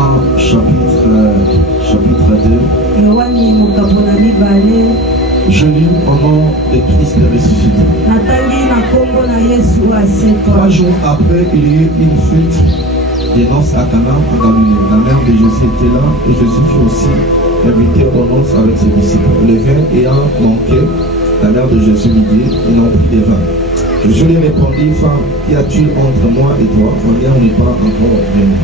Jean chapitre 2. Je lis au nom de Christ ressuscité. 3 jours après, il y eut une fête des noces à Cana en Galilée. La mère de Jésus était là et Jésus fut aussi invité aux noces avec ses disciples. Le vin ayant manqué, la mère de Jésus lui dit, ils n'ont pris de vin. Jésus lui répondit, femme, qu'y a-t-il entre moi et toi? On n'est pas encore venu.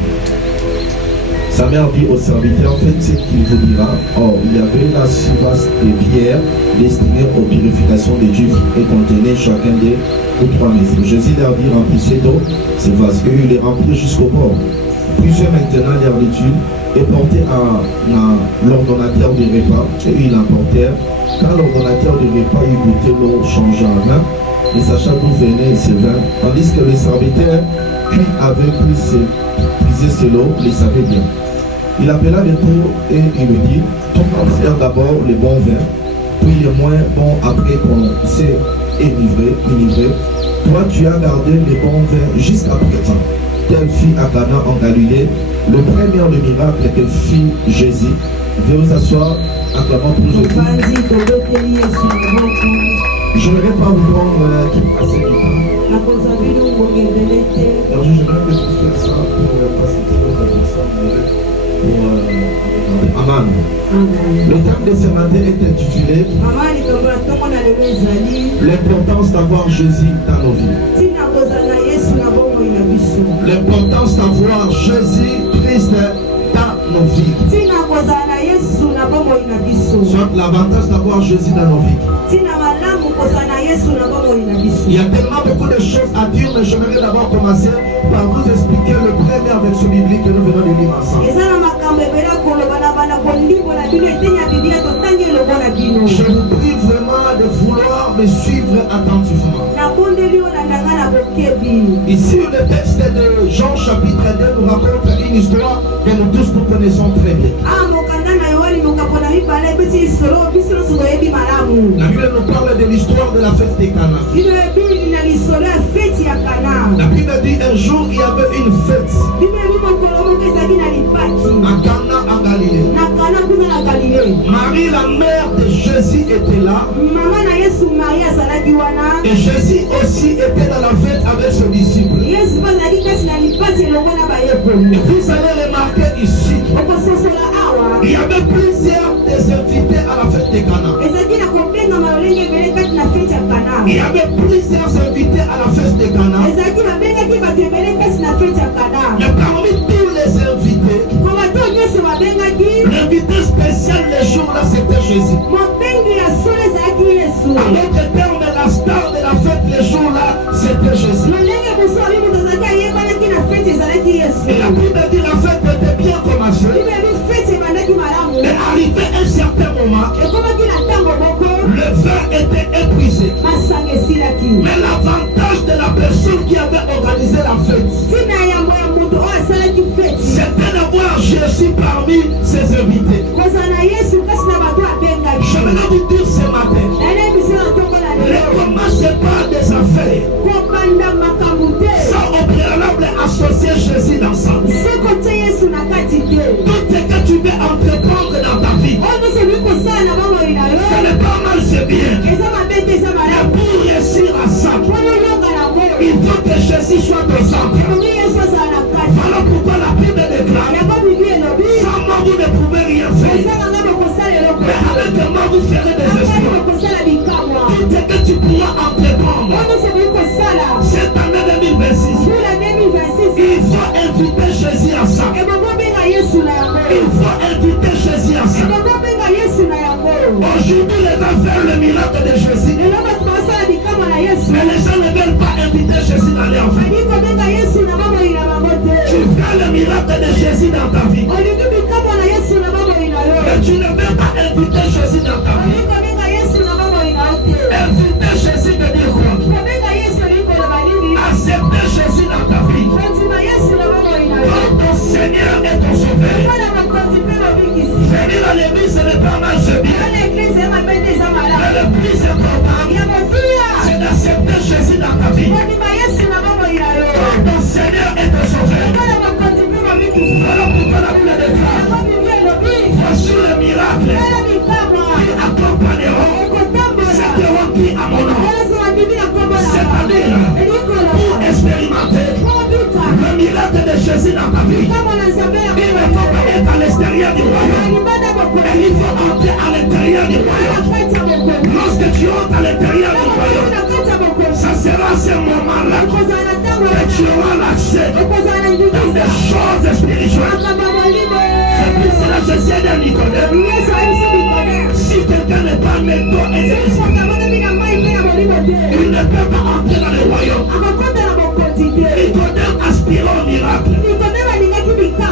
Sa mère dit au serviteur, faites ce qu'il vous dira. Or, il y avait là 6 vases de pierre destinés aux purifications des Juifs et contenaient chacun des 3 messes. Jésus leur dit, remplissez d'eau ces vases. Et il les remplit jusqu'au bord. Plusieurs maintenant leur dit-il, et portez à l'ordonnateur du repas. Et ils l'emportèrent. Quand l'ordonnateur du repas eut goûté l'eau changea en vin, il sacha d'où venait ce vin, tandis que le serviteur qui avait puisé ce lot le savait bien. Il appela les tours et il lui dit, ton frère d'abord le bon vin, puis le moins bon après qu'on s'est enivré. Toi tu as gardé le bon vin jusqu'à présent. Telle fit à Cana en Galilée le premier le miracle que fit Jésus. Veuillez vous asseoir, acclamons pour Jésus. Je ne vais pas vous prendre assez de temps. Alors je vais faire ça pour faciliter votre personne. Amen. Le thème de ce matin est intitulé l'importance d'avoir Jésus dans nos vies. L'importance d'avoir Jésus Christ dans nos vies. Soit l'avantage d'avoir Jésus dans nos vies. Il y a tellement beaucoup de choses à dire, mais j'aimerais d'abord commencer par vous expliquer le premier verset biblique que nous venons de lire ensemble. Je vous prie vraiment de vouloir me suivre attentivement. Ici, le texte de Jean chapitre 2 nous raconte une histoire que nous tous nous connaissons très bien. La Bible nous parle de l'histoire de la fête de Cana. La Bible dit un jour il y avait une fête à Cana en Galilée. Marie, la mère de Jésus, était là. Et Jésus aussi était dans la fête avec ses disciples. Et vous allez remarquer ici, il y avait plusieurs des invités à la fête de Cana. Il y avait plusieurs invités à la fête de Cana. Mais parmi tous les invités, l'invité spécial les jours-là c'était Jésus. Avec le terme de la star de la fête les jours-là c'était Jésus. Et la Bible dit la fête était bien commencée. Mais arrivé un certain moment, le vin était épuisé. Mais l'avantage de la personne qui avait organisé la fête, c'était d'avoir Jésus parmi ses invités. Je vais vous dire ce matin, ne commencez pas des affaires sans au préalable associer Jésus dans ça. Tout ce que tu veux entreprendre dans ta vie, ce n'est pas mal, c'est bien. Mais pour réussir à ça, il faut que Jésus soit au centre. Voilà pourquoi la Bible déclare, sans moi vous ne pouvez rien faire. Mais avec moi vous ferez des exploits. Tout ce que tu pourras entreprendre cette année 2026, il faut inviter Jésus à ça. Il faut inviter Jésus à ça. Aujourd'hui, les gens font le miracle de Jésus. Mais les gens ne veulent pas inviter Jésus dans leur vie. Tu fais le miracle de Jésus dans ta vie. Mais tu ne veux pas inviter Jésus dans ta vie. Inviter Jésus veut dire quoi? Accepter Jésus dans ta vie. Quand ton Seigneur est ton sauveur. Venir à l'église, ce n'est pas mal, c'est bien. Mais le plus important, c'est d'accepter Jésus dans ta vie. Quand ton Seigneur est ton sauveur. Voilà pourquoi la Jésus dans ta vie, il ne faut pas être à l'extérieur du royaume, mais il faut entrer à l'intérieur du royaume. Lorsque tu entres à l'intérieur du royaume, ça sera à ce moment-là que tu auras l'accès dans des choses spirituelles. C'est pour cela que je dis à Nicodème, si quelqu'un n'est pas méthode et il ne peut pas entrer dans le royaume. Nicodème aspire au miracle,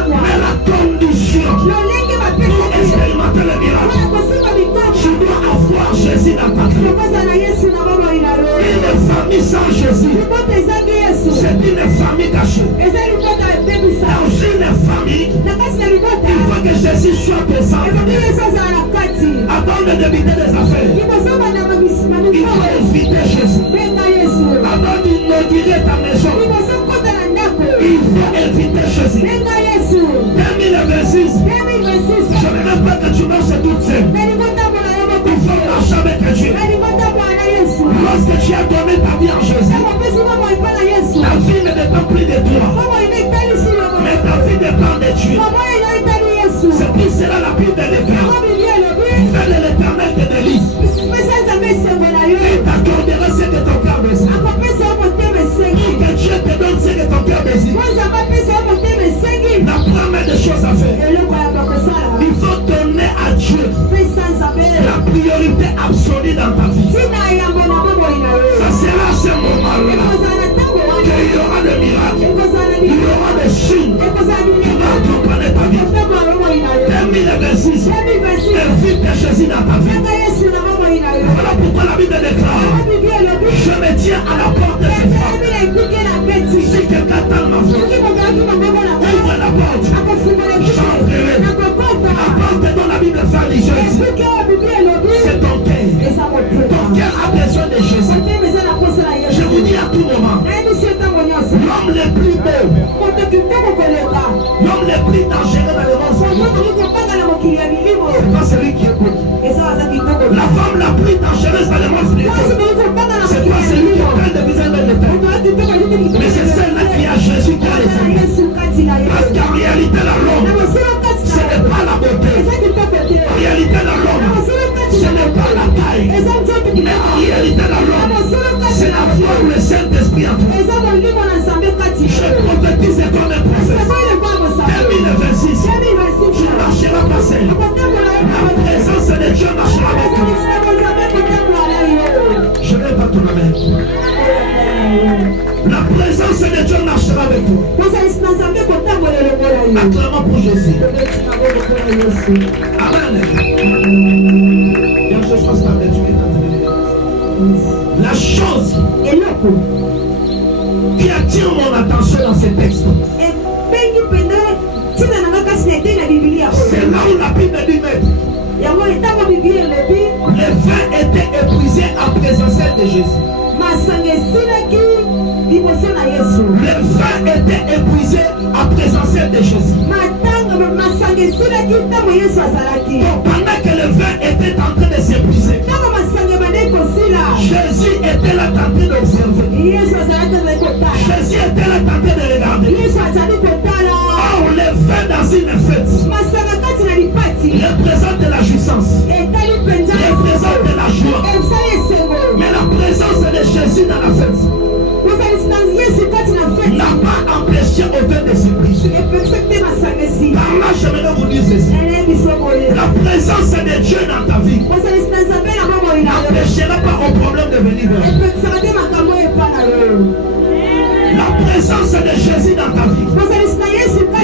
mais la condition pour expérimenter le miracle, tu dois avoir Jésus dans ta vie. Une famille sans Jésus, c'est une famille cachée. Dans une famille, il faut que Jésus soit présent. Avant de débuter des affaires, il faut éviter Jésus. Avant d'inaugurer ta maison, il faut éviter Jésus. 2026, je ne veux pas que tu marches toute seule. Il faut marcher avec Dieu. Lorsque tu as donné ta vie en Jésus, ta vie ne dépend plus de toi, mais ta vie dépend de Dieu. C'est pour cela la Bible déclare, fais de l'Éternel tes délices, et t'accorderas ce que ton cœur désire. Que Dieu te donne ce que ton cœur désire. La première des choses à faire, il faut donner à Dieu la priorité absolue dans ta vie. Ça sera à ce moment-là qu'il y aura des miracles, il y aura des signes qui vont accompagner ta vie. 2026, invite Jésus dans ta vie. Voilà pourquoi la Bible déclare, je me tiens à la porte de ces femmes. Si quelqu'un t'aime ma voix, ouvre la porte, j'entrerai. La porte dont la Bible fait religieuse, c'est ton cœur. Ton cœur a besoin de Jésus. Je vous dis à tout moment, l'homme le plus beau, l'homme le plus dangereux dans le monde, c'est pas celui qui écoute. La femme la plus dangereuse dans le monde spirituel, c'est pas celui qui est en train de viser le détail, mais c'est celle-là qui a Jésus qui a les amis. Parce qu'en réalité dans l'homme, ce n'est pas la beauté. En réalité dans l'homme, ce n'est pas la taille. Mais en réalité dans l'homme, c'est la foi où le Saint-Esprit en toi. Je prophétise comme un prophète. 2026, tu ne marcheras pas seul. La présence de Dieu marchera avec toi. Je n'ai pas ton amen. La présence de Dieu marchera avec toi. Acclamons pour Jésus. Amen. Bien, je sois stable, Dieu est. La chose qui attire mon attention dans ces textes, c'est là où la Bible dit mettre. Les vins étaient épuisés en présence de Jésus. Les vins étaient épuisés en présence de Jésus. Pendant que le vin était en train de s'épuiser, Jésus était là en train d'observer. Jésus était là en train de regarder. Or, le vin dans une fête représente la jouissance, représente la joie. Mais la présence de Jésus dans la fête n'a pas empêché au vin de s'épuiser. Par là, je vais vous dire ceci. La présence de Dieu dans ta vie n'empêchera pas au problème de venir vers vous. La présence de Jésus dans ta vie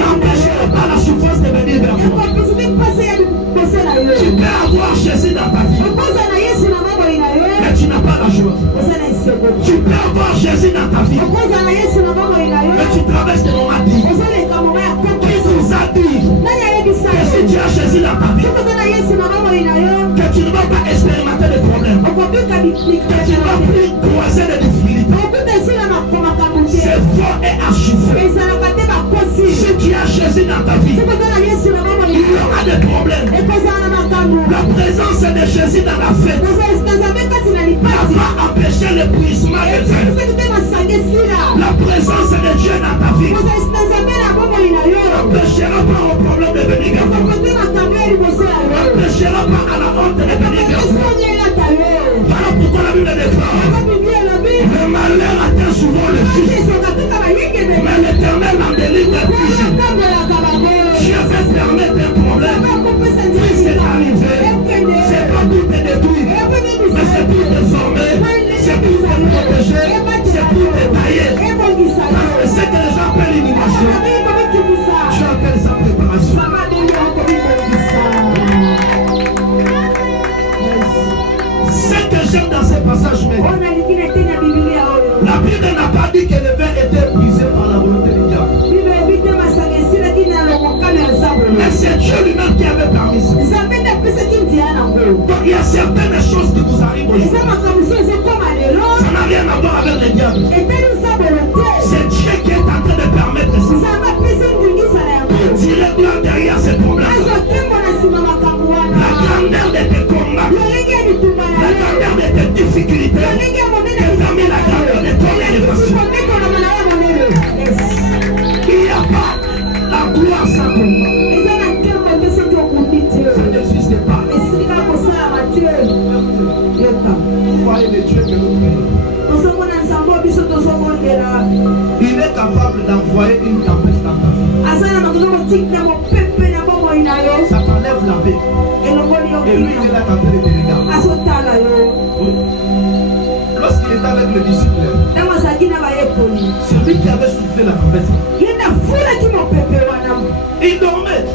n'empêchera pas la souffrance de venir vers toi. Tu peux avoir Jésus dans ta vie, mais tu n'as pas la joie. Tu peux avoir Jésus dans ta vie, mais tu traverses des moments difficiles. Qui nous a dit que si tu as Jésus dans ta vie, que tu ne vas pas expérimenter de problèmes, que tu ne vas plus croiser de difficultés? C'est faux et archivé. Si tu as Jésus dans ta vie, il y aura des problèmes. La présence de Jésus dans la fête pas empêcher l'épuisement de Dieu. La présence de Dieu dans ta vie n'empêchera pas au problème de venir vers toi. N'empêchera pas à la honte de venir vers toi. Voilà pourquoi la Bible déclare: le malheur atteint souvent le juste, mais l'Éternel en délivre toujours. Dieu veut permettre un problème. Oui, c'est arrivé. C'est pas pour te détruire, mais c'est pour te former, c'est pour te protéger, c'est pour te tailler. Parce que c'est que les gens appellent l'innovation, Dieu appelle ça préparation. Ce que j'aime dans ce passage, la Bible n'a pas dit que le vin était épuisé par la volonté du diable. Mais c'est Dieu lui-même qui avait permis ça. Donc il y a certaines choses qui vous arrivent aujourd'hui. Ça n'a rien à voir avec le diable. C'est Dieu qui est en train de permettre ça. Pour tirer gloire derrière ces problèmes. La grandeur de tes combats, la grandeur de tes difficultés, détermine la grandeur de ton élévation. Il n'y a pas la gloire sans combat. Ça n'existe pas. Vous voyez le Dieu que nous prions. Il est capable d'envoyer une tempête dans ta vie. Ça t'enlève la paix. Et lui, il est là en train de te regarder. Lorsqu'il était avec le disciple, c'est lui qui avait soufflé la tempête. Il dormait.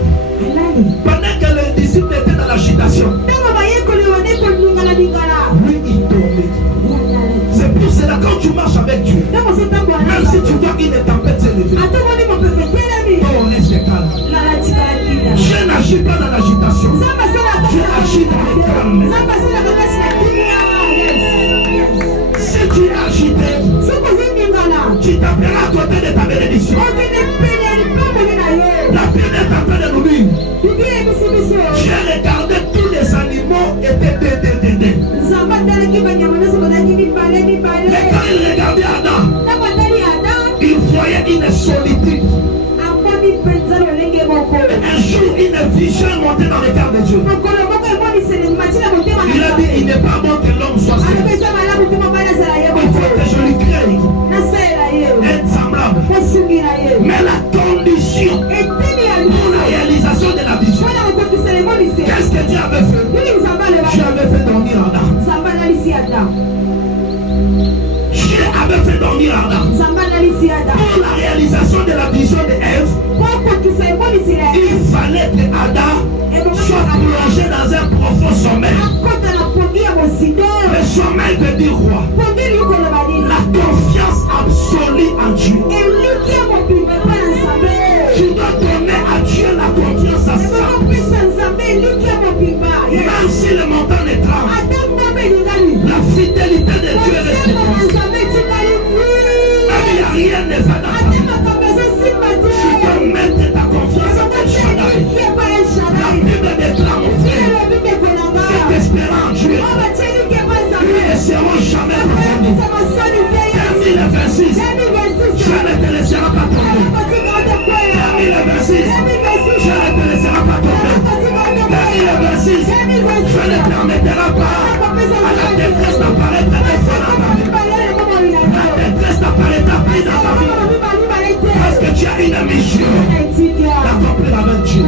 Pendant que le disciple était dans l'agitation, lui, il dormait. C'est pour cela quand tu marches avec Dieu, même si tu vois une tempête s'élever, on reste calme. Dieu n'agit pas dans l'agitation. Dieu agit dans le calme. Si tu es agité, tu t'appelleras à côté de ta bénédiction. La Bible est en train de nous dire: j'ai regardé tous les animaux étaient dédés. Mais quand il regardait Adam, il voyait une solitude. Un jour, une vision montée dans le cœur de Dieu. Il a dit: il n'est pas bon que l'homme soit seul. Il faut que je lui crée être semblable. Mais la condition pour la réalisation de la vision, qu'est-ce que Dieu avait fait? Dieu avait fait dormir Adam. Dieu avait fait dormir Adam. Pour la réalisation de la vision de Ève, il fallait que Adam soit plongé dans un profond sommeil. Le sommeil veut dire roi. La confiance absolue en Dieu. Tu dois donner à Dieu la confiance à ça. Même si le montant est tremble, la fidélité de Dieu reste constante. Même il n'y a rien de fait dans ta vie. Tu dois mettre ta confiance en Shaddai. La Bible déclare, mon frère, c'est espérant en Dieu. Nous ne serons jamais profondis. 2026, je ne te laisserai pas tomber. 2026, je ne te laisserai pas tomber. 2026, je ne permettrai pas à la détresse d'apparaître des fois dans ta vie. La détresse d'apparaître plus dans ta vie. Parce que tu as une mission d'accomplir avec Dieu.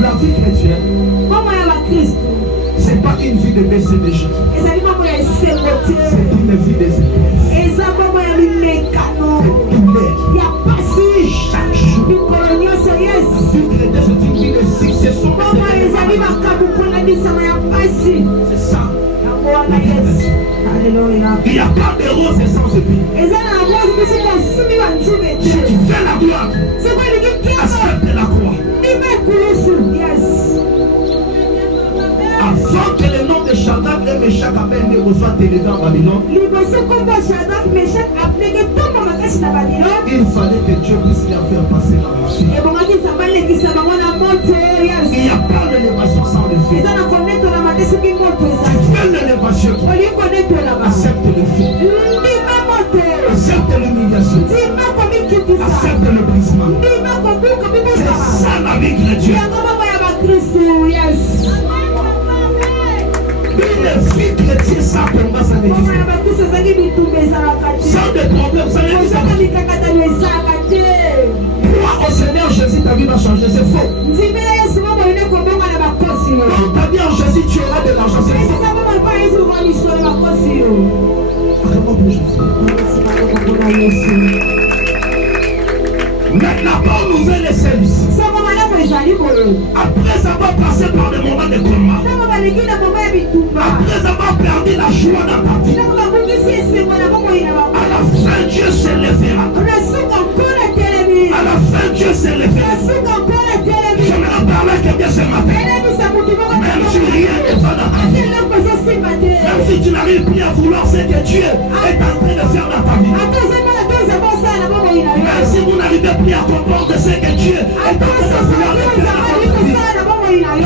La vie chrétienne, c'est pas une vie de BCDG. C'est une vie des épreuves. Il y a pas si chaque jour. La vie chrétienne, c'est une vie de succession. C'est ça. Il n'y a pas de rose sans épines. Si tu fais la gloire, accepte la croix. Avant que le nom de Shadrach et Meshach Abednego soit élevé en Babylone, il fallait que Dieu puisse leur faire passer la marche. Il n'y a pas d'élévation sans le feu. fais l'élévation. Accepte le feu. Accepte l'humiliation. Accepte le brisement. C'est ça la vie chrétienne. Une vie chrétienne, ça pour moi, ça n'existe pas. Sans des problèmes, ça n'existe pas. Crois au Seigneur Jésus, ta vie va changer, c'est faux. Quand ta vie en Jésus, tu auras de l'argent, c'est faux. Vraiment pour Jésus. Mais la bonne nouvelle est celle-ci. Après avoir passé par des moments de combat, après avoir perdu la joie dans ta vie, à la fin Dieu s'élèvera. À la fin Dieu s'élèvera. J'aimerais parler à quelqu'un ce matin. Même si rien ne va dans ta vie, même si tu n'arrives plus à vouloir ce que Dieu est en train de faire dans ta vie, même si vous n'arrivez plus à comprendre ce que Dieu est en train de vouloir faire dans votre vie,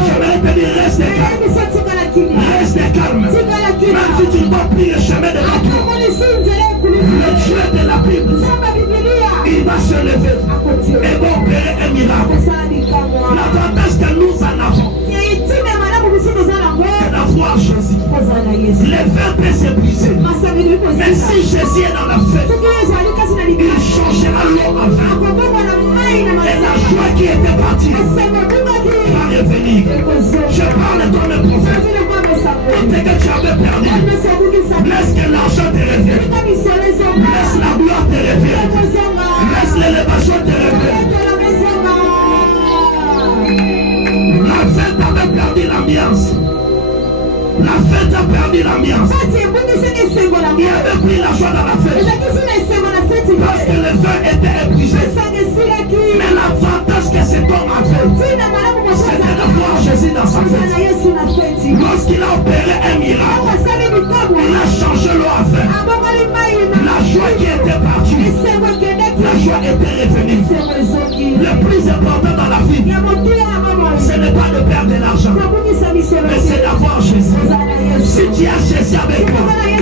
j'aimerais te dire reste calme. Reste calme. Même si tu ne vois plus le chemin de la vie, le Dieu de la Bible, il va se lever et va opérer un miracle. L'avantage que nous en avons, c'est d'avoir Jésus. Les vins peuvent s'épuiser. Mais si Jésus est dans la fête, il changera l'eau en vin. Et la joie qui était partie va revenir. Je parle comme un prophète. Tout ce que tu avais perdu, laisse que l'argent te revienne. Laisse la gloire te revienne. Laisse l'élévation te revienne. La fête avait perdu l'ambiance. La fête a perdu l'ambiance. Il avait pris la joie dans la fête. Parce que le vin était épuisé. Mais l'avantage que cet homme avait, c'était de voir Jésus dans sa fête. Lorsqu'il a opéré un miracle, il a changé l'eau à vin. La joie qui était partie, la joie était revenue. Le plus important dans la vie, ce n'est pas de perdre de l'argent, mais c'est d'avoir Jésus. Si tu as Jésus avec toi et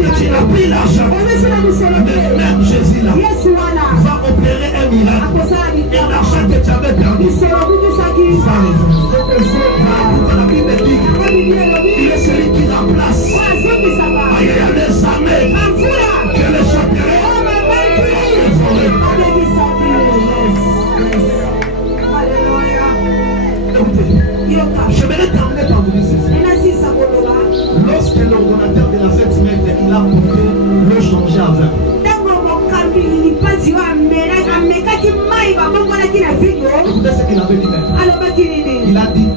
que tu n'as plus l'argent, même Jésus là va opérer un miracle. Et l'argent que tu avais perdu va revenir. La Bible dit il est celui qui remplace les armées que les chapelets. Je vais terminer par vous dire ceci. Lorsque l'ordonnateur de la fête maître, il a porté le changer à vin. Écoutez ce qu'il avait dit maître. Il a dit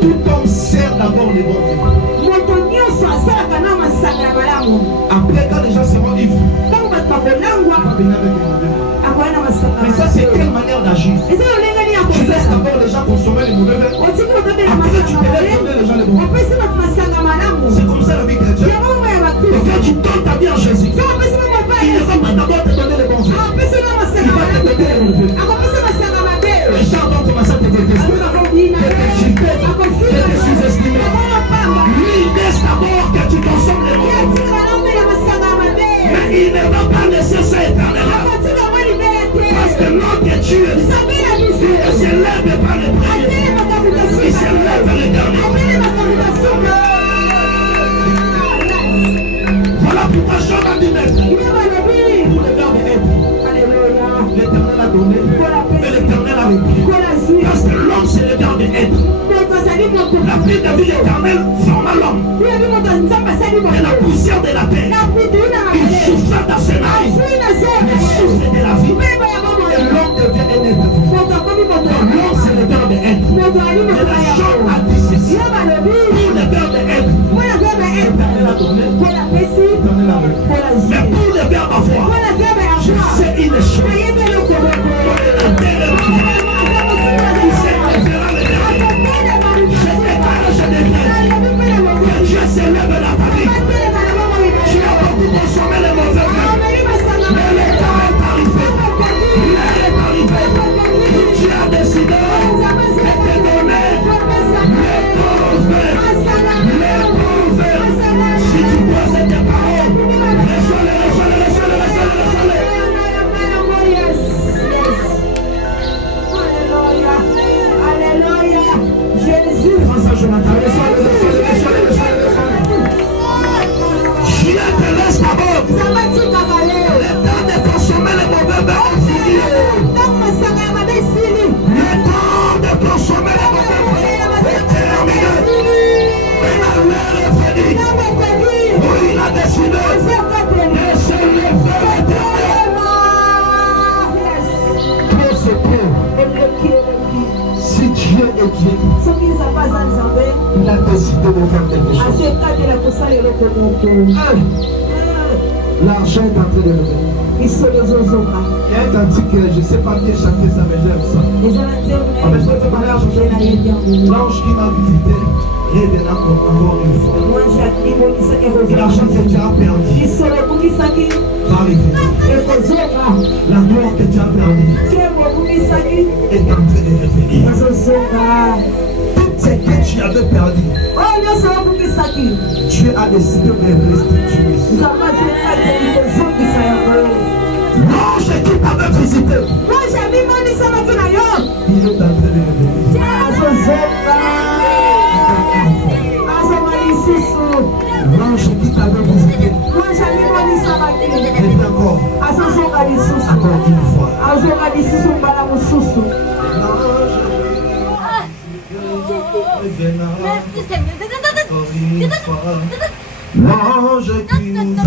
tout homme sert d'abord les bons vins. Après, quand les gens seront ivres, on va venir avec mais ça, c'est quelle manière d'agir? Tu laisses d'abord les gens consommer les mauvais vins. Après, tu te lèves donner les gens les bons vins. C'est comme ça la vie chrétienne. Et quand tu donnes ta vie à Jésus, il ne va pas d'abord te donner les bons vins. Il va te donner les mauvais vins. Les gens vont commencer à te détester, te insulter, te sous-estimer. Lui, il laisse d'abord que tu consommes les mauvais vins. Mais il ne va pas laisser ça éternellement. Parce que notre Dieu, il se lève par les premiers. Il se lève par les derniers. Voilà pourquoi Jean a dit maintenant. Pour le verbe être, l'Éternel a donné, mais l'Éternel a repris. Parce que l'homme, c'est le verbe être. La pluie de vie l'Éternel forma l'homme. Et la poussière de la terre, il souffla dans ses mains. Le souffle de la vie. Et l'homme devient un être. L'homme, c'est le verbe être. Et la Jean a dit ceci. Pour le verbe être, l'Éternel a donné, l'Éternel a repris. Mais pour le verbe avoir, je sais une chose. La terre est pour faire quelque chose. L'argent est en train de revenir. Il y a un cantique que je ne sais pas qui chanter ça, mais j'aime ça. L'ange qui m'a visité reviendra encore une fois. L'argent que tu as perdu va revenir. La gloire que tu as perdue est en train de revenir. Toutes ces que tu avais perdues, tu as décidé de restituer. L'ange qui t'avait visité, il est en train de revenir. L'ange qui t'avait visité, et encore une fois. L'ange qui nous a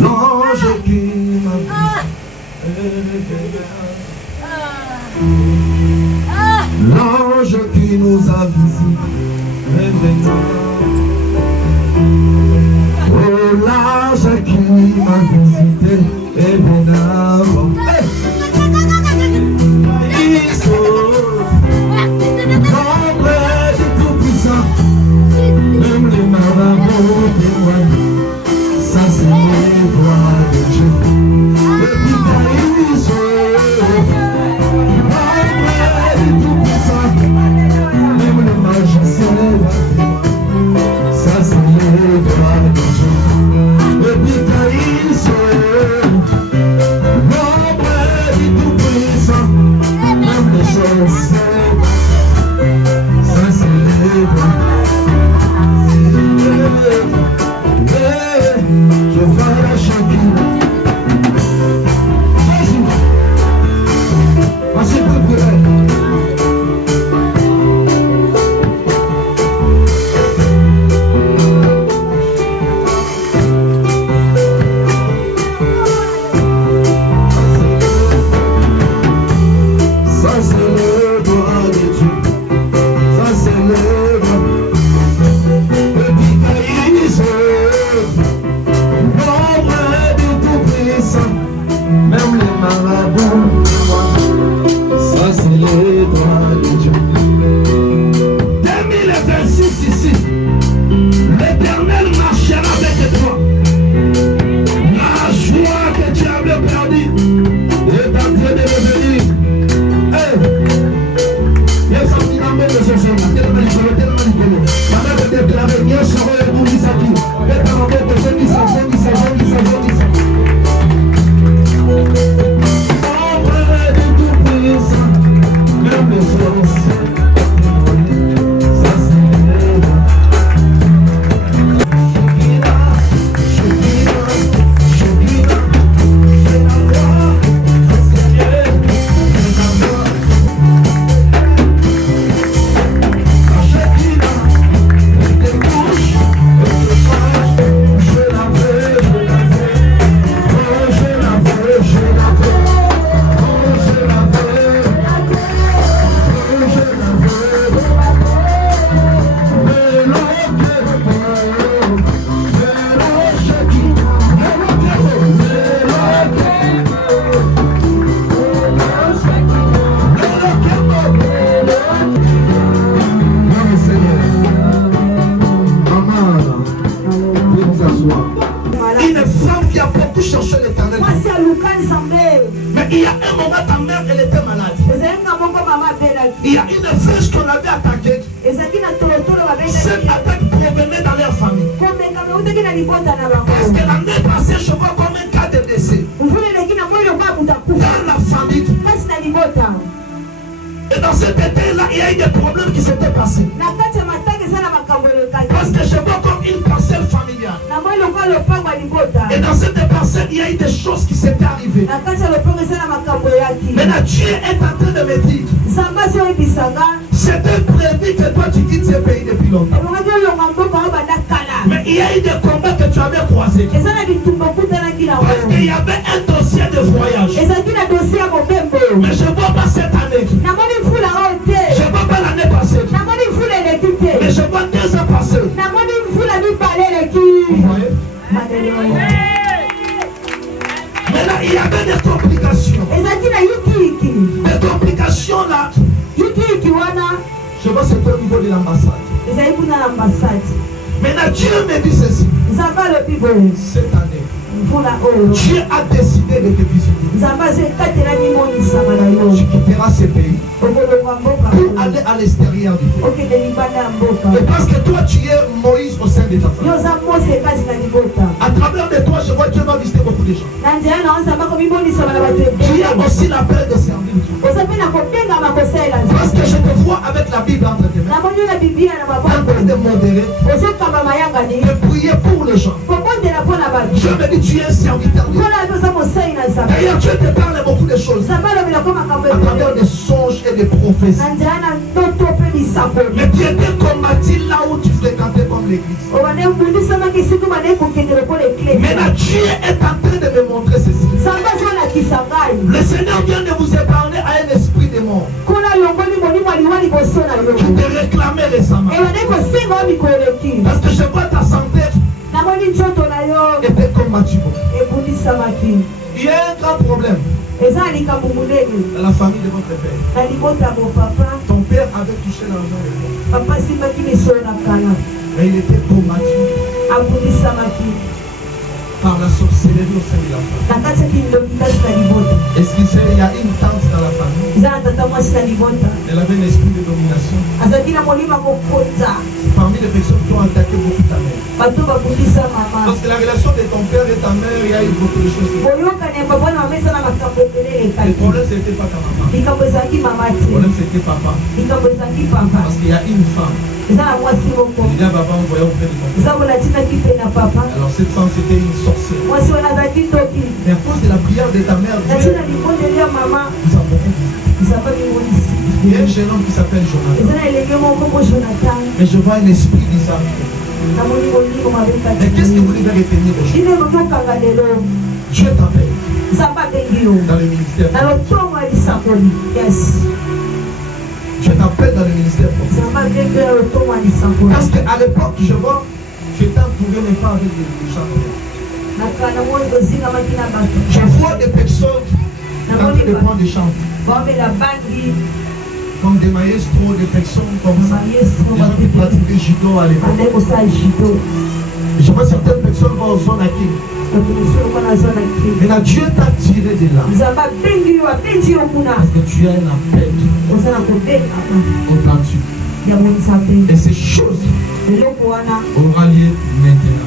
l'ange qui m'a l'ange qui nous a visités. Oh, l'ange qui m'a visité est vénérable. Même les marabouts témoignent, ça c'est les voix de Dieu. Le Pitaïs, l'ombre du Tout-Puissant, même les magiciens, ça c'est les voix de Dieu. Le Pitaïs, l'ombre du Tout-Puissant, même les sorciers, ça c'est les voix. Je vois la chacune. Jésus, voici le peuple. Ça c'est le doigt de Dieu. Ça c'est le doigt. Même les marabouts, ça c'est les droits de Dieu. 2026 ici, l'Éternel marchera avec toi. La joie que tu avais perdue est en train de revenir. Viens sortir la main de ce jour-là. Tellement rigolo. Ma mère veut déclarer, viens sur le bout du sac. Viens dans la main de ce qui s'en Une femme qui a beaucoup cherché l'Éternel. Mais il y a un moment, ta mère, elle était malade. Il y a une flèche qu'on avait attaquée. Cette attaque provenait dans leur famille. Parce que l'année passée, je vois comme un cas de décès. Dans la famille. Et dans cet été-là, il y a eu des problèmes qui s'étaient passés. Parce que je vois comme une parcelle familiale. Et dans cette parcelle, il y a eu des choses qui s'étaient arrivées. Maintenant, Dieu est en train de me dire, c'était prévu que toi tu quittes ce pays depuis longtemps. Mais il y a eu des combats que tu avais croisés. Parce qu'il y avait un dossier de voyage. Mais je ne vois pas cette année. je vois 2 ans passer. Vous voyez? Maintenant, il y avait des complications. Des complications là. Je vois c'était au niveau de l'ambassade. Maintenant, Dieu me dit ceci. Cette année, Dieu a décidé de te visiter. Tu quitteras ce pays pour aller à l'extérieur du pays. Et parce que toi, tu es Moïse au sein de ta famille. À travers de toi, je vois que Dieu va visiter beaucoup de gens. Tu as aussi l'appel de servir Dieu. Parce que je te vois avec la Bible entre tes mains. En train de modérer, de prier pour les gens. Je me dis, tu es un serviteur de Dieu. D'ailleurs, Dieu te parle beaucoup de choses. À travers des songes et des prophéties. Mais tu étais combattu là où tu fréquentais comme l'église. Maintenant, Dieu est en train de me montrer ceci. Le Seigneur vient de vous épargner à un esprit de mort qui te réclamait récemment. Parce que je vois ta santé était combattue. Il y a un grand problème dans la famille de votre père. Ton père avait touché l'argent, mais il était combattu par la sorcellerie au sein de la famille. Est-ce qu'il sait qu'il y a une tante dans la famille? Elle avait un esprit de domination. Parmi les personnes qui ont attaqué beaucoup ta mère. Parce que la relation de ton père et ta mère, il y a eu beaucoup de choses. Le problème, ce n'était pas ta maman. Le problème, c'était papa. Parce qu'il y a une femme. Il y a papa envoyé auprès de ton père. Alors cette femme, c'était une sorcière. Mais à cause de la prière de ta mère, Dieu nous a beaucoup visité. Il y a un jeune homme qui s'appelle Jonathan. Mais je vois un esprit d'Isaac. Mais qu'est-ce que vous devez retenir aujourd'hui? Dieu t'appelle dans le ministère. Je t'appelle dans le ministère. Parce qu'à l'époque, je vois, je t'ai entouré mais pas avec des chants. Je vois des personnes en train de prendre des chants. Comme des maestros, des personnes comme ça. Des gens qui pratiquaient judo à l'époque. Je vois certaines personnes vont au zone à qui. Mais Dieu t'a tiré de là. Parce que tu as un appel au et ces choses aura lieu maintenant.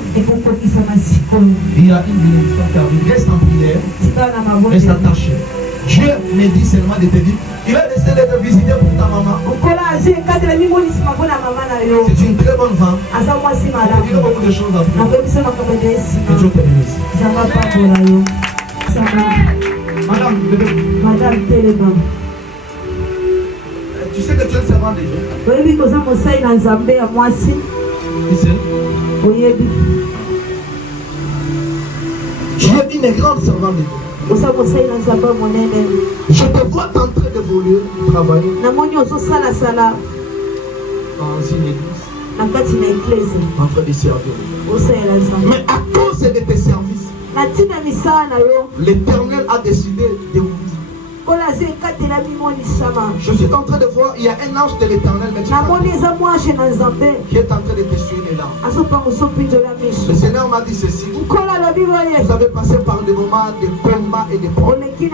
Il y a une bénédiction qui arrive. Reste en prière. Reste attaché. Dieu me dit seulement de te dire, il va décider de te visiter pour ta maman. C'est une très bonne femme. Il y a beaucoup de choses à faire. Que Dieu te bénisse. Madame Téléma. Tu sais que tu es le servant de Dieu. Qui c'est? Tu es une grande servante de Dieu. Je te vois en train d'évoluer, travailler dans une église, en train de servir. Mais à cause de tes services, l'Éternel a décidé de vous visiter. Je suis en train de voir, il y a un ange de l'Éternel qui est en train de te suivre là. Le Seigneur m'a dit ceci. Vous avez passé par des moments de combat et de problèmes. Il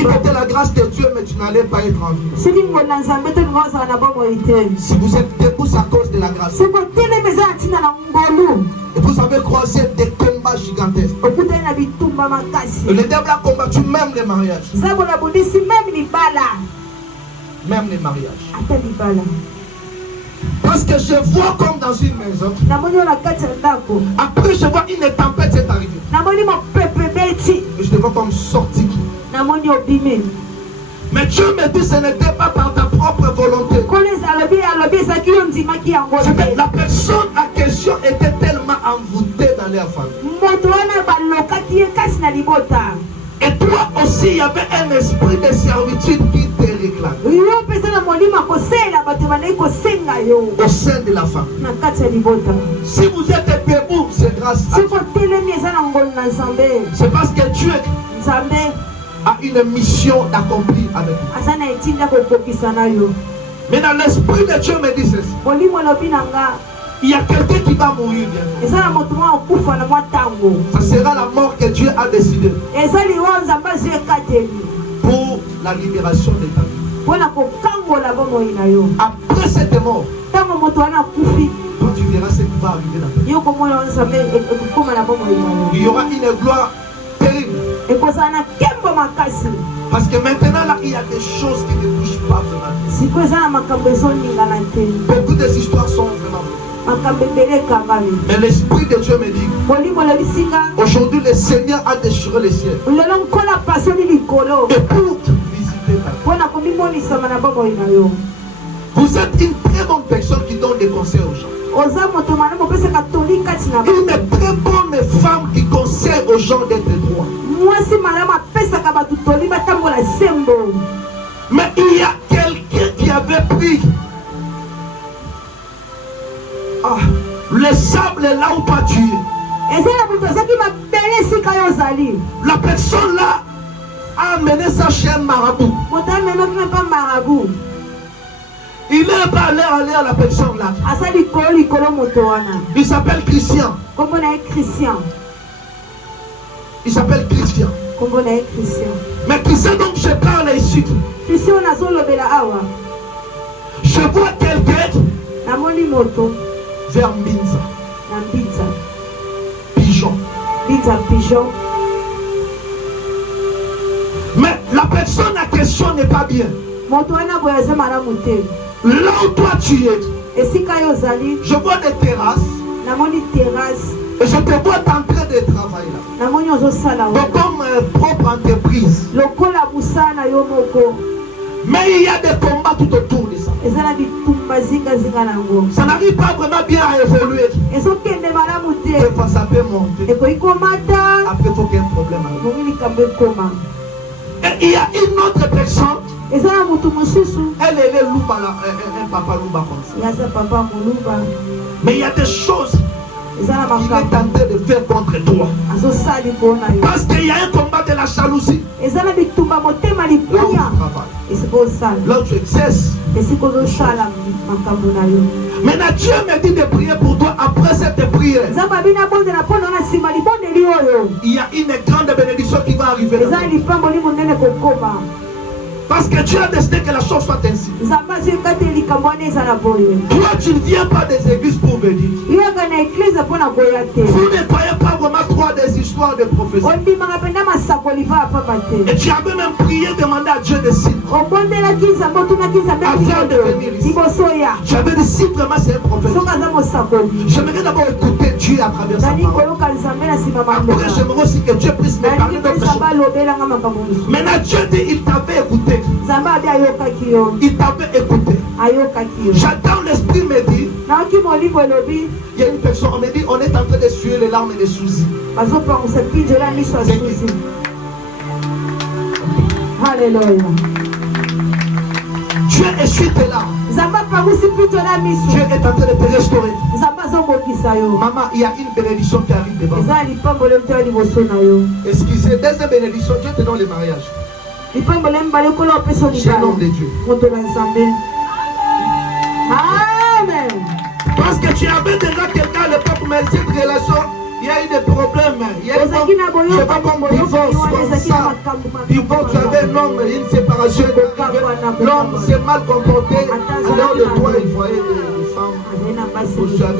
était la grâce de Dieu, mais tu n'allais pas être en vie. Si vous êtes debout, c'est à cause de la grâce. Et vous avez croisé des combats gigantesques. Le diable a combattu même les mariages. Même les mariages. Parce que je vois comme dans une maison. Après je vois une tempête est arrivée. Et je te vois comme sorti. Mais Dieu me dit ce n'était pas par ta propre volonté. La personne en question était tellement envoûtée dans leur famille. Et toi aussi, il y avait un esprit de servitude qui te réclame. au sein de la famille. Si vous êtes debout, c'est grâce à Dieu. C'est parce que Dieu a une mission d'accomplir avec vous. Mais dans l'esprit de Dieu me dit ceci. Il y a quelqu'un qui va mourir bientôt. Ça sera la mort que Dieu a décidée pour la libération de ta vie. Après cette mort, toi tu verras ce qui va arriver dans ta vie. Il y aura une gloire terrible. Parce que maintenant là, il y a des choses qui ne touchent pas vraiment. Beaucoup des histoires sont vraiment vraies. Mais l'Esprit de Dieu me dit, aujourd'hui le Seigneur a déchiré les cieux. Et pour visiter ta vie. Vous êtes une très bonne personne qui donne des conseils aux gens. Une très bonne femme qui conseille aux gens d'être droits. Mais il y a quelqu'un qui avait pris le sable là où pas tu es. La personne là a amené ça chez un marabout. Il n'est pas allé à la personne là. Il s'appelle Christian. Il s'appelle Christian. Mais Christian, donc je parle ici. Je vois quelqu'un vers Mbinza. Pigeon. Mais la personne en question n'est pas bien. Là où toi tu es, je vois des terrasses. Et je te vois en train de travailler là. Donc comme propre entreprise. Mais il y a des combats tout autour de ça. Ça n'arrive pas vraiment bien à évoluer. Des fois ça peut monter. Après il faut qu'il y ait un problème avec. Et il y a une autre personne. Elle est louba là, un papa louba comme ça. Mais il y a des choses qu'il est tenté de faire contre toi. Parce qu'il y a un combat de la jalousie. Là où tu travailles, là où tu exerces. Maintenant Dieu me dit de prier pour toi après cette prière. Il y a une grande bénédiction qui va arriver. Parce que Dieu a décidé que la chose soit ainsi. Toi, tu ne viens pas des églises pour venir. Vous ne croyez pas vraiment croire des histoires de prophéties. Et tu avais même prié, demandé à Dieu de signes. Avant de venir ici. Tu avais dit si vraiment c'est un prophète. J'aimerais d'abord écouter Dieu à travers sa parole. Après, j'aimerais aussi que Dieu puisse me parler d'autres choses. Maintenant, Dieu dit il t'avait écouté. Il t'avait écouté. J'attends, l'esprit me dit. Il y a une personne, on me dit, on est en train de suer les larmes et les soucis. Alléluia. Dieu essuie tes larmes. Dieu est en train de te restaurer. Maman, il y a une bénédiction qui arrive devant. Excusez, deuxième bénédiction, Dieu te donne le mariage. C'est le nom de Dieu. Amen. Parce que tu avais déjà quelqu'un à l'époque, mais cette relation, il y a eu des problèmes. Il y a eu je pas comme divorce, comme ça. Divorce, tu avais un homme, une séparation. L'homme s'est mal comporté. Alors de toi, il voyait des femmes. Tu as un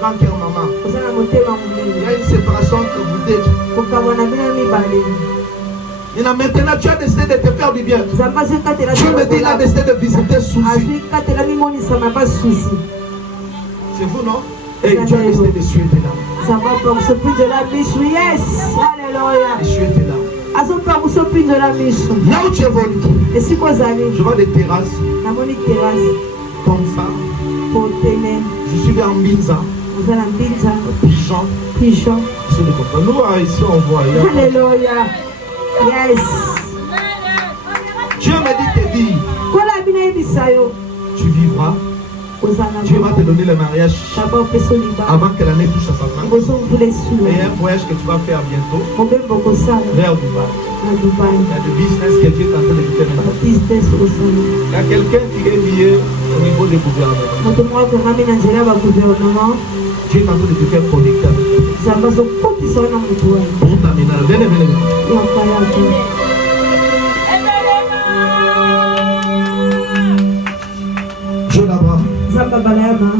grand cœur, maman. Il y a une séparation entre vous deux. Et là, maintenant, tu as décidé de te faire du bien. Tu me dis, il a décidé de visiter souci. C'est vous, non? Et Dieu a décidé de suivre tes larmes. Essuyer tes larmes. Là où tu évolues, je vois des terrasses. Comme ça. Je suis vers Mbinza. Pigeon. Nous, ici, on voit. Alléluia. Yes. Dieu me dit de dire Tu vivras. Dieu va te donner le mariage avant que l'année touche à sa fin. Et un voyage que tu vas faire bientôt vers Dubaï. Il y a du business que Dieu est en train de faire maintenant. Il y a quelqu'un qui est lié au niveau des gouvernements. Dieu est en train de te faire connecter avec lui. Pour t'amener. Venez. Dieu d'Abraham.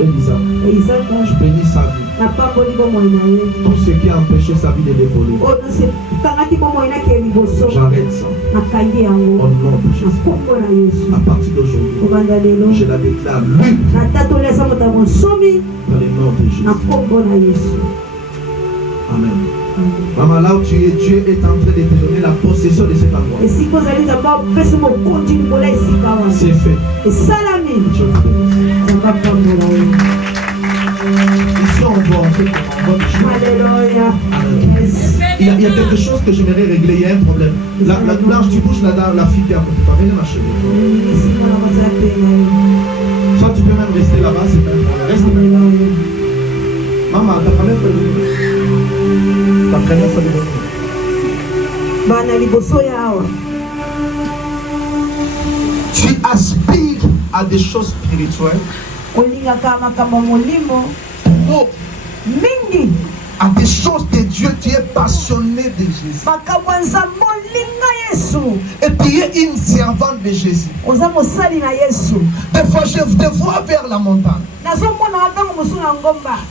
Elisa. Je bénis sa vie. Tout ce qui a empêché sa vie de décoller. J'arrête ça. Au nom de Jésus. À partir d'aujourd'hui, je la déclare libre. Dans le nom de Jésus. Amen. Maman, là où tu es, Dieu est en train de te donner la possession de cet endroit. C'est fait. Ici, on voit en fait. Il y a quelque chose que j'aimerais régler. Il y a un problème. Là, tu bouges la fille qui est à côté. Venez ma chérie. Soit tu peux même rester là-bas. C'est pas un problème. Reste là. Maman, t'as pas l'air de tu aspires à des choses spirituelles. À des choses de Dieu, tu es passionné de Jésus. Et tu es une servante de Jésus. Des fois, je te vois vers la montagne. Et tu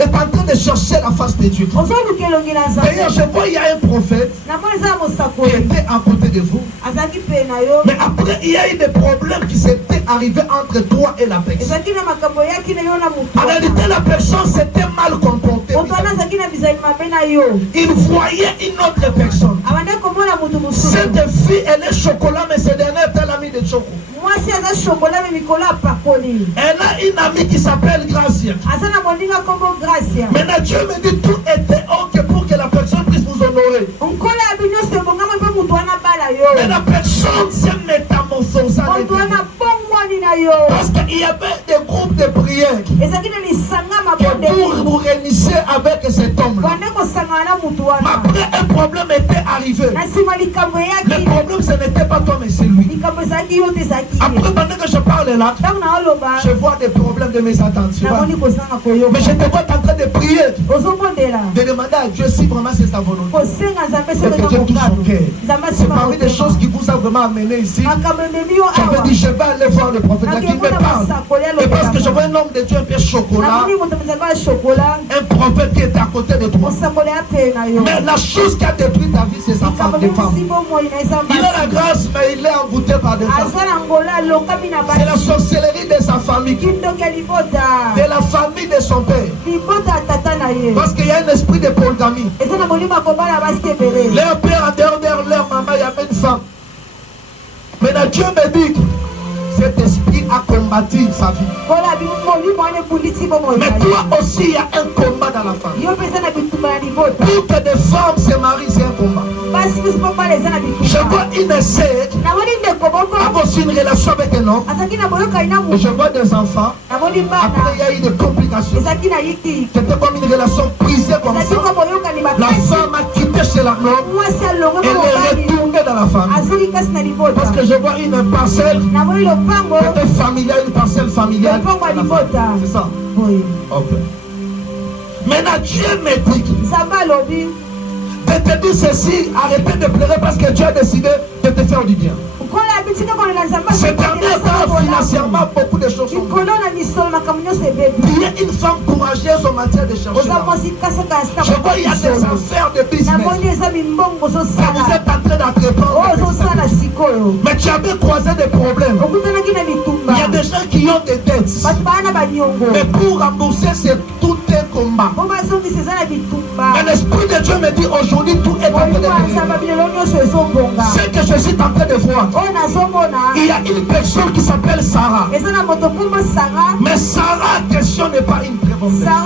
es en train de chercher la face de Dieu. D'ailleurs, je vois, il y a un prophète qui était à côté de vous. Mais après, il y a eu des problèmes qui s'étaient arrivés entre toi et la personne. En réalité, la personne s'était mal comportée. Il voyait une autre personne. Cette fille, elle est chocolat, mais cette dernière est l'amie de Choco. Elle a une amie qui s'appelle Gracia. Maintenant, Dieu me dit tout était ok pour que la personne puisse vous honorer. Mais la personne s'est métamorphosée. Parce qu'il y avait des groupes de prière que vous réunissez avec cet homme-là. Mais après, un problème était arrivé. Le problème, ce n'était pas toi, mais c'est lui. Après, pendant que je parle là, je vois des problèmes de mes attentions. Mais je te vois en train de prier, de demander à Dieu si vraiment c'est sa volonté. Et que Dieu touche son cœur. C'est parmi des choses qui vous a vraiment amené ici. J'avais dit, je vais aller voir le prophète qui me parle. Et parce que je vois un homme de Dieu un peu chocolat, un prophète qui est à côté de toi. Mais la chose qui a détruit ta vie, c'est sa femme de femme. Il a la grâce, mais il est envoûté par des femmes. C'est la sorcellerie de sa famille, de la famille de son père. Parce qu'il y a un esprit de polygamie. Leur père, en dehors de leur maman, il y avait une femme. Maintenant, Dieu me dit que cet esprit a combattu sa vie. Mais toi aussi, il y a un combat dans la famille. Pour que des femmes se marient, c'est un combat. Je vois une sœur avoir aussi une relation avec un homme. Et je vois des enfants. Après, il y a eu des complications. C'était comme une relation brisée comme ça. La femme a quitté chez la mort. Elle est retournée dans la famille. Parce que je vois une parcelle. Peut-être familiale, une parcelle familiale. C'est ça. Oui. Ok. Maintenant, Dieu me dit de te dire ceci, arrêtez de pleurer parce que Dieu a décidé de te faire du bien. C'est dernier temps, financièrement, beaucoup de choses sont bonnes. Tu es une femme courageuse en matière de chercher. Je vois, il y a des affaires de business. Vous êtes en train d'entreprendre. Mais tu avais croisé des problèmes. Il y a des gens qui ont des dettes. Mais pour rembourser, c'est tout un combat. Mais l'Esprit de Dieu me dit aujourd'hui, tout est en train de venir. C'est que je suis en train de voir. Il y a une personne qui s'appelle Sarah. Mais Sarah, question n'est pas une très bonne personne.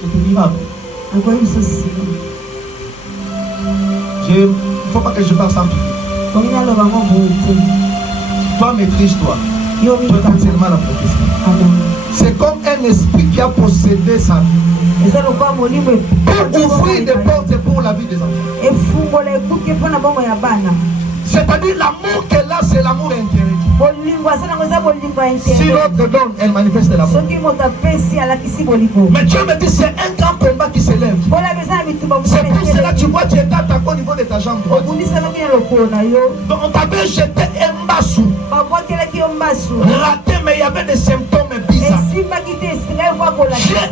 C'est ignorable. Il ne faut pas que je parle sans prier. Toi, maîtrise-toi. Tu écoutes seulement la prophétie. C'est comme un esprit qui a possédé sa vie. Pour ouvrir des portes pour la vie des enfants. C'est-à-dire l'amour qu'elle a, c'est l'amour intérieur. Si l'autre donne, elle manifeste l'amour. Mais Dieu me dit, c'est un grand combat qui s'élève. C'est pour cela que tu vois, tu es au niveau de ta jambe. Donc on t'avait jeté un bassou. Raté, mais il y avait des symptômes bizarres. Dieu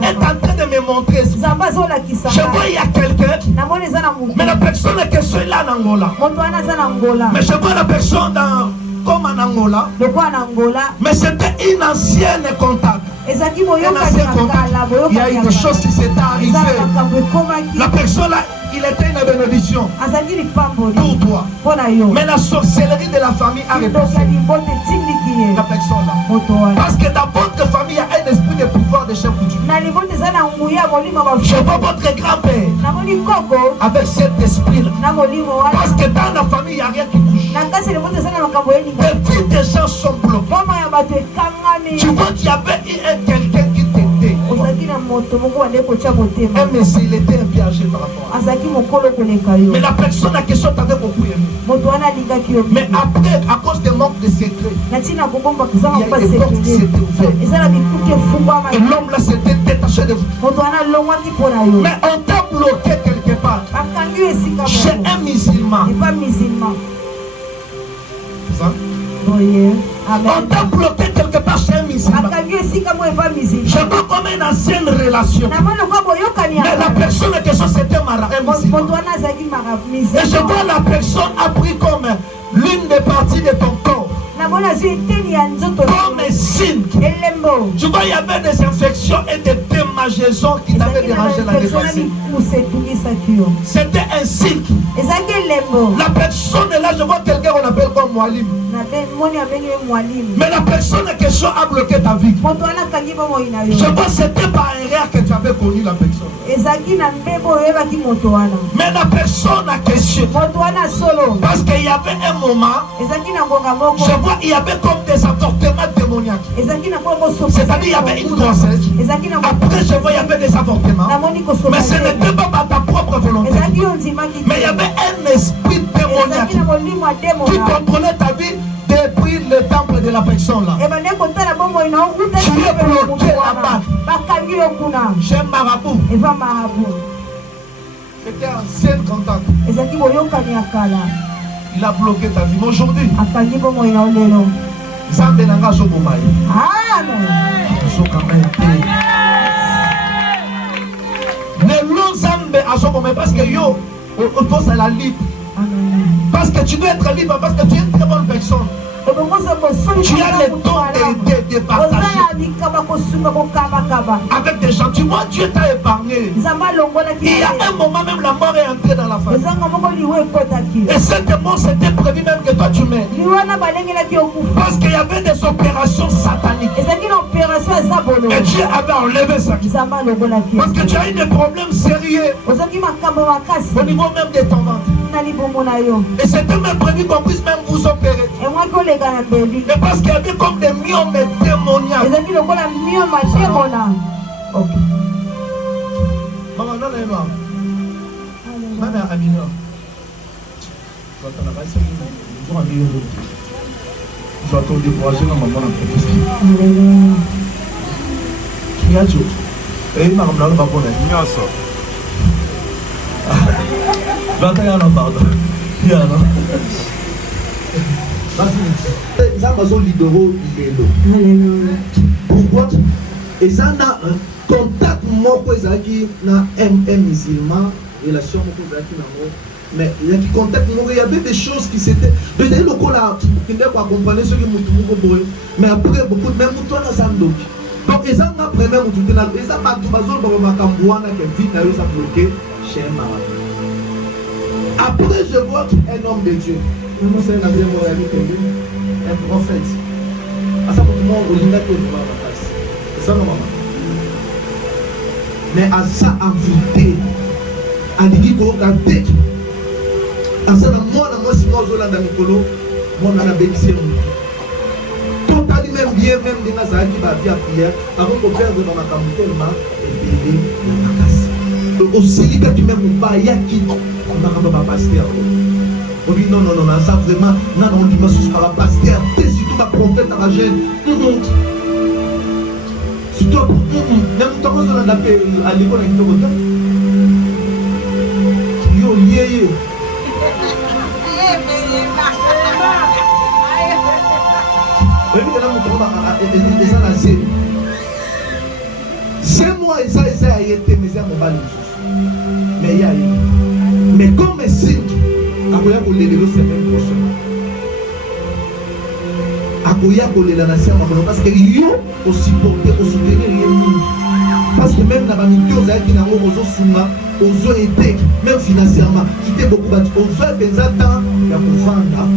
est en train de me montrer. Je vois, il y a quelqu'un. Mais la personne qui est là en Angola. Mais je vois la personne comme en Angola. Mais c'était une ancienne contact. Il y a eu des choses qui s'étaient arrivées. La personne là, il était une bénédiction pour toi. Mais la sorcellerie de la famille a repoussé la personne là. Parce que dans votre famille, il y a un esprit de pouvoir de chef coutumier. Je vois votre grand-père avec cet esprit-là. Parce que dans la famille, il n'y a rien qui bouge. Depuis, des gens sont bloqués. Tu vois, tu avais quelqu'un qui t'aidait. Mais il était piégé par rapport à ça. Mais la personne à question t'avait beaucoup aimé. Mais après, à cause des manques de secrets, il y a des portes qui s'étaient ouvertes. Et l'homme là s'était détaché de vous. Mais on t'a bloqué quelque part. Chez un musulman. Ça? On t'a bloqué quelque part chez un musulman. Je vois comme une ancienne relation. Mais la personne en question c'était un musulman. Et je vois la personne a pris comme l'une des parties de ton corps. Comme un signe. Tu vois, il y avait des infections et des démangeaisons qui t'avaient dérangé la défense. C'était un signe. La personne est là, je vois quelqu'un qu'on appelle comme Moualim. Mais la personne en question a bloqué ta vie. Je vois c'était par erreur que tu avais connu la personne. Mais la personne en question, parce qu'il y avait un moment, je vois il y avait comme des avortements démoniaques. C'est-à-dire il y avait une grossesse. Après je vois il y avait des avortements. Mais ce n'était pas par ta propre volonté. Mais il y avait un esprit démoniaque qui contrôlait ta vie depuis le temple de la personne là. Tu es bloqué là-bas. Chez Marabout. C'était un ancien contact. Il a bloqué ta vie. Mais aujourd'hui, Zambé nanga zobomai. Zambé azobomai parce que yo, il faut la libre. Parce que tu dois être libre parce que tu es une très bonne personne. Tu as le don de partager avec des gens. Tu vois, Dieu t'a épargné. Il y a un moment même la mort est entrée dans la famille. Et cette mort c'était prévu même que toi tu mets. Parce qu'il y avait des opérations sataniques. Et Dieu avait enlevé ça. Parce que tu as eu des problèmes sérieux au niveau même de ton ventre. Et c'était même prévu qu'on puisse même vous opérer. Et parce qu'il y avait comme des myomes démoniaques. Ok. Maman, non, non, non. Maman, Amina. Je dois te décourager dans ma bonne entreprise. Qui a dit? Et il m'a ramené le babon. Pardon. Pourquoi? Et ça a un contact na musulman, relation mais il y a qui contact, il y avait des choses qui s'étaient. Il y a eu le là qui était pour accompagner ceux qui m'ont mais après beaucoup de même toi dans sa donc ils ont après même tout là ils ont pas tout bazol pour makambuana qui vite a eu ça bloqué chez Mara. Après je vois un homme de Dieu. Nous sommes un prophète. À ça pour tout le monde au linda que vous avez c'est ça non maman. Mais à ça invité à dire qu'on a à ça moi moi si Zolanda Mikolo, mon anabélisé. Totali même bien, même des Nazareth qui va bien prière, avant qu'on perde dans ma campagne tellement, et bébé, la casse. Aussi, quand tu m'aimes pas, il y a qui, on va passer. On dit non, ça vraiment, non, on dit, je suis pas la pasteur, t'es surtout ma prophète à la gêne. Surtout, même quand on a appelé à l'école, yo, lié. C'est moi et ça a été, mais c'est mon bal. Mais il y a eu. Mais comme signe, Akoya Kolele le semaine prochaine. Akoya Kolele la nation parce que yo au supporter, au soutenir rien. Parce que même dans la minute aux qui n'a pas souma, aux été, même financièrement, qui était beaucoup battu, aux autres des attentes, il y a pour vendre,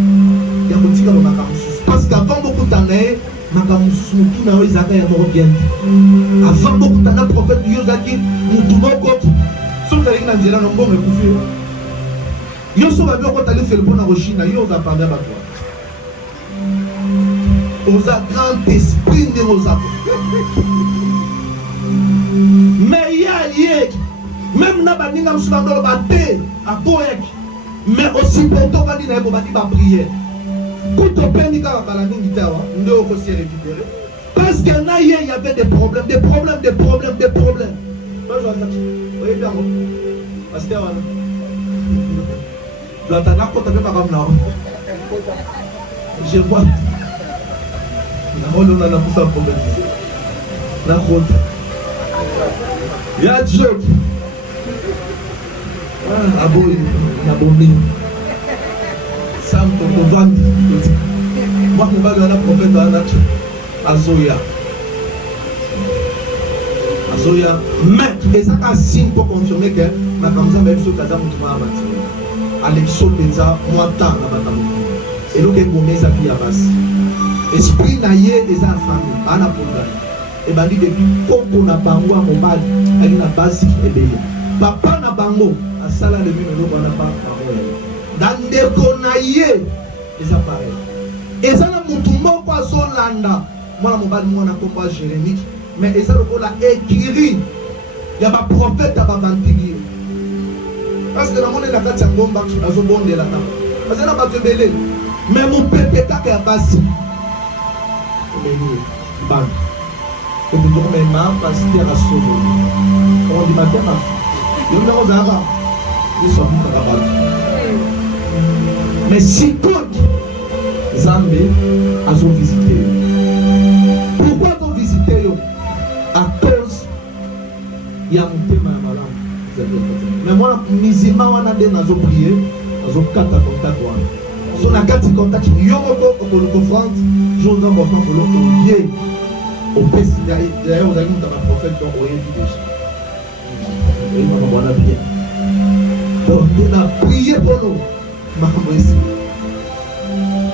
il y a pour tirer le macamus. Parce qu'avant beaucoup d'années, macamus tout n'a pas été bien. Avant beaucoup d'années, prophète Yozaki, nous tout le monde, sauf que les Nigériens n'ont pas refusé. Yo so va bien quand aller faire le bon en Chine, yo va parler à toi. Aux a grand esprit de nos apôtres. Mais il y a même na baninga msubando lo baté à Boek, mais aussi pour toi quand il a pas prière. Quand on peine ka bala ningi tawa, ndo ko se récupérer. Parce que na il y avait des problèmes. Moi je vois ça. Oui bien. Pasteur. Je vois. On a poussé un problème. La route. Il y a un joke. Abonné. Sam Tokovan. Moi, je vais aller à la prophète Azoya. Mais, et ça a un signe pour confirmer que ma caméra même sur Kaza Moutouma a bâti. Alexo Benza, moi, tant à Batamou. Et donc, il y a sa vie à base. Esprit naïe des enfants, à la programme. Et bien, il dit depuis qu'on a bango à mon mal, avec la base et bien. Papa n'a bango, à Salah de Mino, on n'a pas bango. Dans des conaïe, les appareils. Et ça, n'a moutouma pas son landa. Moi, mon bal, moi, on a combat Jérémie. Mais et ça, on a écrit. Il y a un prophète à Bavantili. Parce que dans mon état, il y a un bon bac, il y a un bon de la table. Parce que là, il y a un belé. Mais mon pépé, il y a un bassi. Ban. Et puis, on a un pasteur à sauver. On dit, madame, il y a un Zara. Ils sont tous capables. Mais si tout Zambé a visité. Pourquoi vous visitez? À cause il y a un thème à malade. Mais moi, musulman, on a des nazo prier, nazo kata contact one. So na kati contact, yomoko okoluko front, j'ose en important pour l'autre lié. Au pèse d'ailleurs vous avez dans la prophète donc on est déjà. Et on va bien. Donc on a prié pour nous. Maman ici.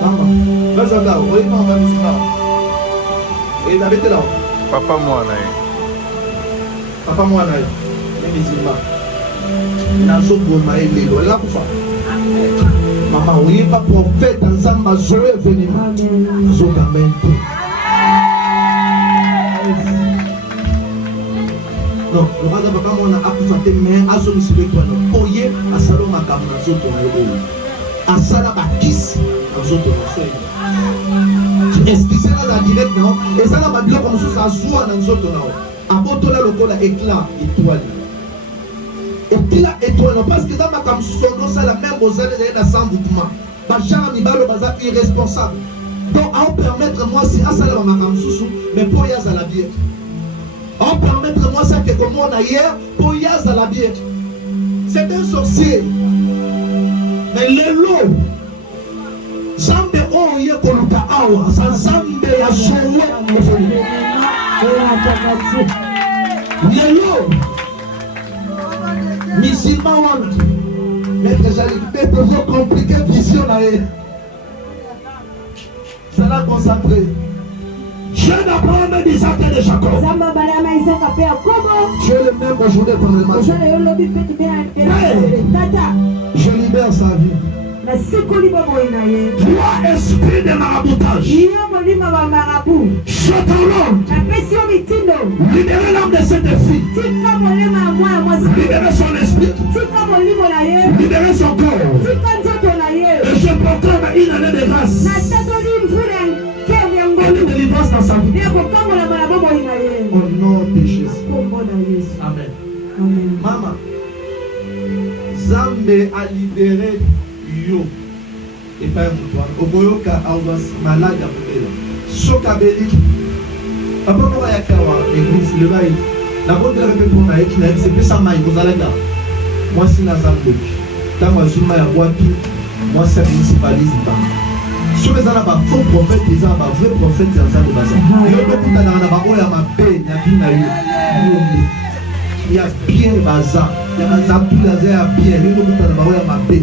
Maman, vas-y là, on est maman ici là. Et d'habiter là. Papa moi là. Papa moi là. Les musulmans. Nazo goma elelo là pour faire. Maman, on n'est pas prophète ensemble à Zoé venir. Amen. Non, le roi de papa on a appris mais à son mission quoi non. Oye à salon ma camna zoto na yo. À sala bakis na zoto na so. Excusez la direct non. Et ça la babilo comme ça zoa na zoto na. Abotola lokola éclat étoile. Éclat étoile parce que dans ma cam sono ça la même aux années dans sans boutement. Bachara mibalo baza irresponsable. Donc à permettre moi si à sala ma cam sousou mais pour y a la bière. On permettre moi ça que comme on a hier pour y a la bière. C'est un sorcier. Mais les lots Zambe o ye koluka awa Zambe ya showe les lots musulmans wana maître Jaliki toujours compliqué vision là ça l'a concentré. Je n'apprends même Isaac et de Jacob. Je le même aujourd'hui pendant le match. Je libère sa vie. Toi, esprit de maraboutage, je t'ordonne, libérez l'âme de cette fille, libérez son esprit, libérez son corps, et je proclame une année de grâce et de délivrance dans sa vie. Au nom de Jésus. Amen. Maman, Zambe a libéré yo. Et pas un toi. Oboyoka awas malade à Boubela. Sokabeli. Après, on va y avoir l'église, le bail. La bonne répétition, on a écrit, c'est plus ça, maï, vous allez là. Moi, c'est la Zambe. Quand moi, je suis maï à Boapi, moi, c'est municipalisme. Si vous avez un faux prophète, ils ont un vrai prophète, ils ont un bazar. Il y a bien bazar. Il y a bazar, tout le monde a bien. Il y a bien.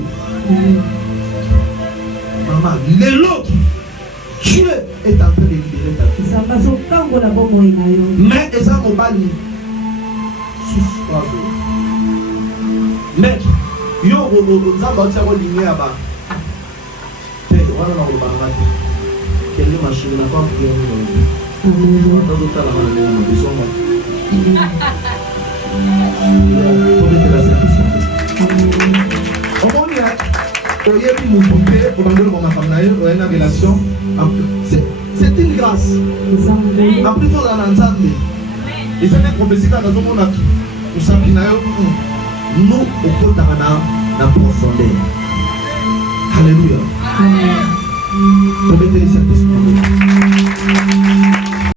Maman, l'autre, Dieu est en train de libérer ta fille. Mais ils ont un mobile. Mais, ils ont un ligne là-bas. Quelle machine n'a pas pris c'est une grâce. Après tout, on a entendu. Et c'est une prophétie dans le monde. Nous, au côté de la profondeur. Alléluia. Remettez les Saint-Esprit.